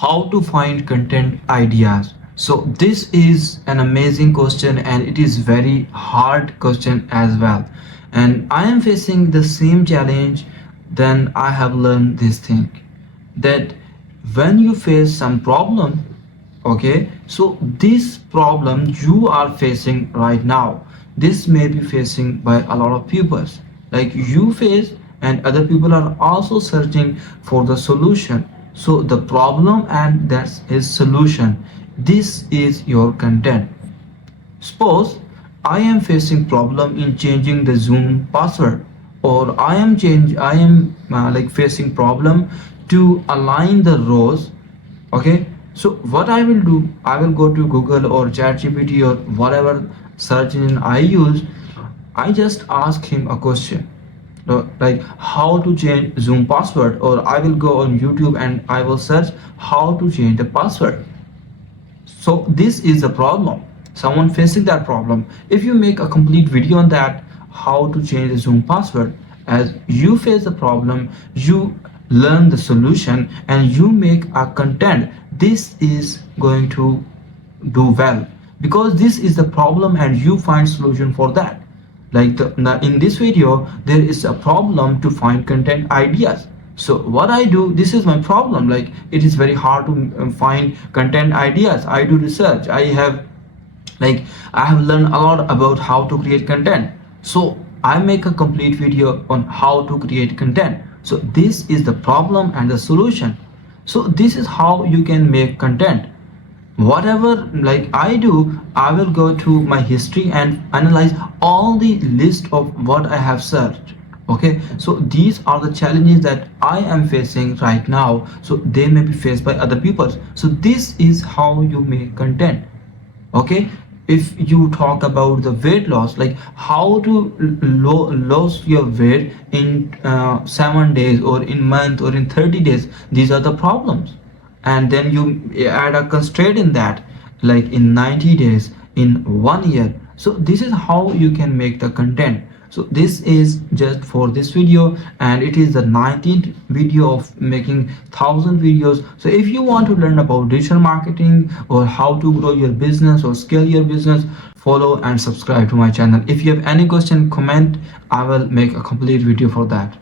how to find content ideas. So this is an amazing question and it is very hard question as well, and I am facing the same challenge. Then I have learned this thing, that when you face some problem, okay, so this problem you are facing right now, this may be facing by a lot of people, like you face, and other people are also searching for the solution. So the problem and that's his solution, this is your content. Suppose I am facing problem in changing the Zoom password, or I am like facing problem to align the rows. Okay, so what I will do, I will go to Google or ChatGPT or whatever search engine I use. I just ask him a question, like how to change Zoom password, or I will go on YouTube and I will search how to change the password. So this is the problem, someone facing that problem. If you make a complete video on that, how to change the Zoom password, as you face the problem, you learn the solution and you make a content, this is going to do well, because this is the problem and you find solution for that. Like in this video there is a problem to find content ideas. So what I do, this is my problem, like it is very hard to find content ideas. I do research, I have learned a lot about how to create content, so I make a complete video on how to create content. So this is the problem and the solution. So this is how you can make content. Whatever like I do, I will go to my history and analyze all the list of what I have searched. Okay, so these are the challenges that I am facing right now, so they may be faced by other people. So this is how you make content. Okay, if you talk about the weight loss, like how to lose your weight in 7 days or in month or in 30 days, these are the problems. And then you add a constraint in that, like in 90 days, in 1 year. So this is how you can make the content. So this is just for this video, and it is the 19th video of making 1,000 videos. So if you want to learn about digital marketing or how to grow your business or scale your business, follow and subscribe to my channel. If you have any question, comment, I will make a complete video for that.